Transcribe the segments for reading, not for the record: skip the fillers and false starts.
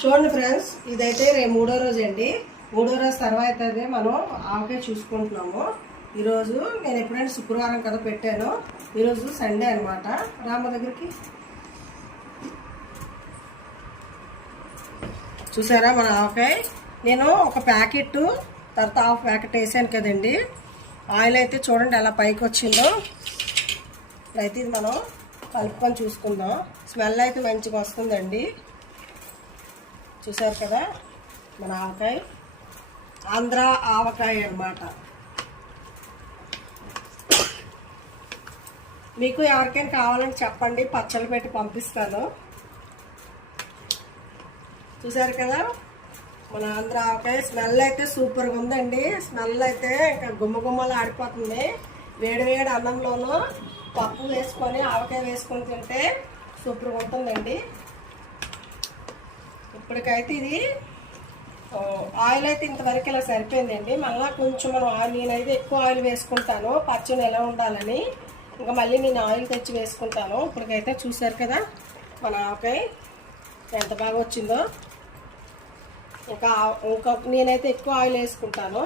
చూడండి ఫ్రెండ్స్, ఇదైతే రేపు 3వ రోజు అండి. 3వ రోజు తర్వాత అయితే మనం ఆవకాయ చూసుకుంటున్నాము. ఈరోజు నేను ఎప్పుడైనా శుక్రవారం కదా పెట్టాను, ఈరోజు సండే అనమాట. రామ దగ్గరికి చూసారా మన ఆవకాయ. నేను ఒక ప్యాకెట్ తర్వాత హాఫ్ ప్యాకెట్ వేసాను కదండి. ఆయిల్ అయితే చూడండి ఎలా పైకి వచ్చిందో. అయితే ఇది మనం కలుపుకొని చూసుకుందాం. స్మెల్ అయితే మంచిగా వస్తుందండి. చూసారు కదా మన ఆవకాయ, ఆంధ్ర ఆవకాయ అన్నమాట. మీకు ఎవరికైనా కావాలని చెప్పండి, పచ్చళ్ళు పెట్టి పంపిస్తాను. చూసారు కదా మన ఆంధ్ర ఆవకాయ. స్మెల్ అయితే సూపర్గా ఉందండి. స్మెల్ అయితే ఇంకా గుమ్మగుమ్మలు ఆడిపోతుంది. వేడివేడి అన్నంలోనూ పప్పు వేసుకొని ఆవకాయ వేసుకొని తింటే సూపర్గా ఉంటుందండి. ఇప్పటికైతే ఇది ఆయిల్ అయితే ఇంతవరకు ఇలా సరిపోయిందండి. మళ్ళీ కొంచెం మనం ఆయిల్, నేనైతే ఎక్కువ ఆయిల్ వేసుకుంటాను పచ్చడి ఎలా ఉండాలని. ఇంకా మళ్ళీ నేను ఆయిల్ తెచ్చి వేసుకుంటాను. ఇప్పటికైతే చూసారు కదా మన ఆవకాయ ఎంత బాగా వచ్చిందో. ఇంకా నేనైతే ఎక్కువ ఆయిల్ వేసుకుంటాను.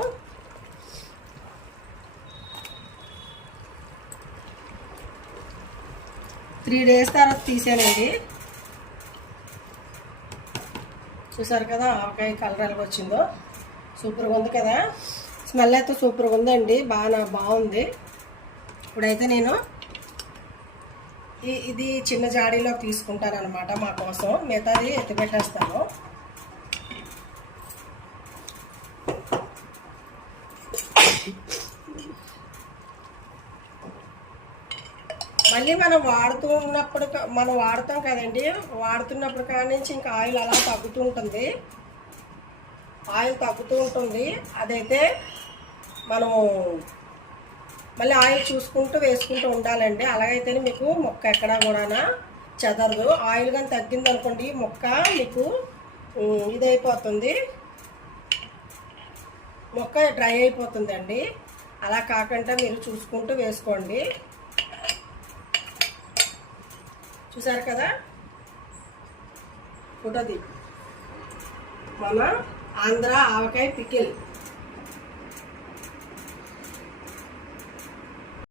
త్రీ డేస్ తర్వాత తీసానండి. చూసారు కదా ఆవకాయ కలర్ ఎలా వచ్చిందో. సూపర్గా ఉంది కదా. స్మెల్ అయితే సూపర్గా ఉందండి. బాగుంది. ఇప్పుడైతే నేను ఇది చిన్న జాడీలో తీసుకుంటాను అనమాట మా కోసం. మిగతాది ఎత్తి పెట్టేస్తాను. మళ్ళీ మనం వాడుతాం కదండి. వాడుతున్నప్పుడు కాడి నుంచి ఇంకా ఆయిల్ అలా తగ్గుతూ ఉంటుంది. అదైతే మనం మళ్ళీ ఆయిల్ చూసుకుంటూ వేసుకుంటూ ఉండాలండి. అలాగైతేనే మీకు మొక్క ఎక్కడా కూడా చెదరదు. ఆయిల్ కానీ తగ్గింది అనుకోండి మొక్క మీకు ఇదైపోతుంది, మొక్క డ్రై అయిపోతుందండి. అలా కాకుండా మీరు చూసుకుంటూ వేసుకోండి. చూసారు కదా ఫోటోది మన ఆంధ్ర ఆవకాయ పికిల్.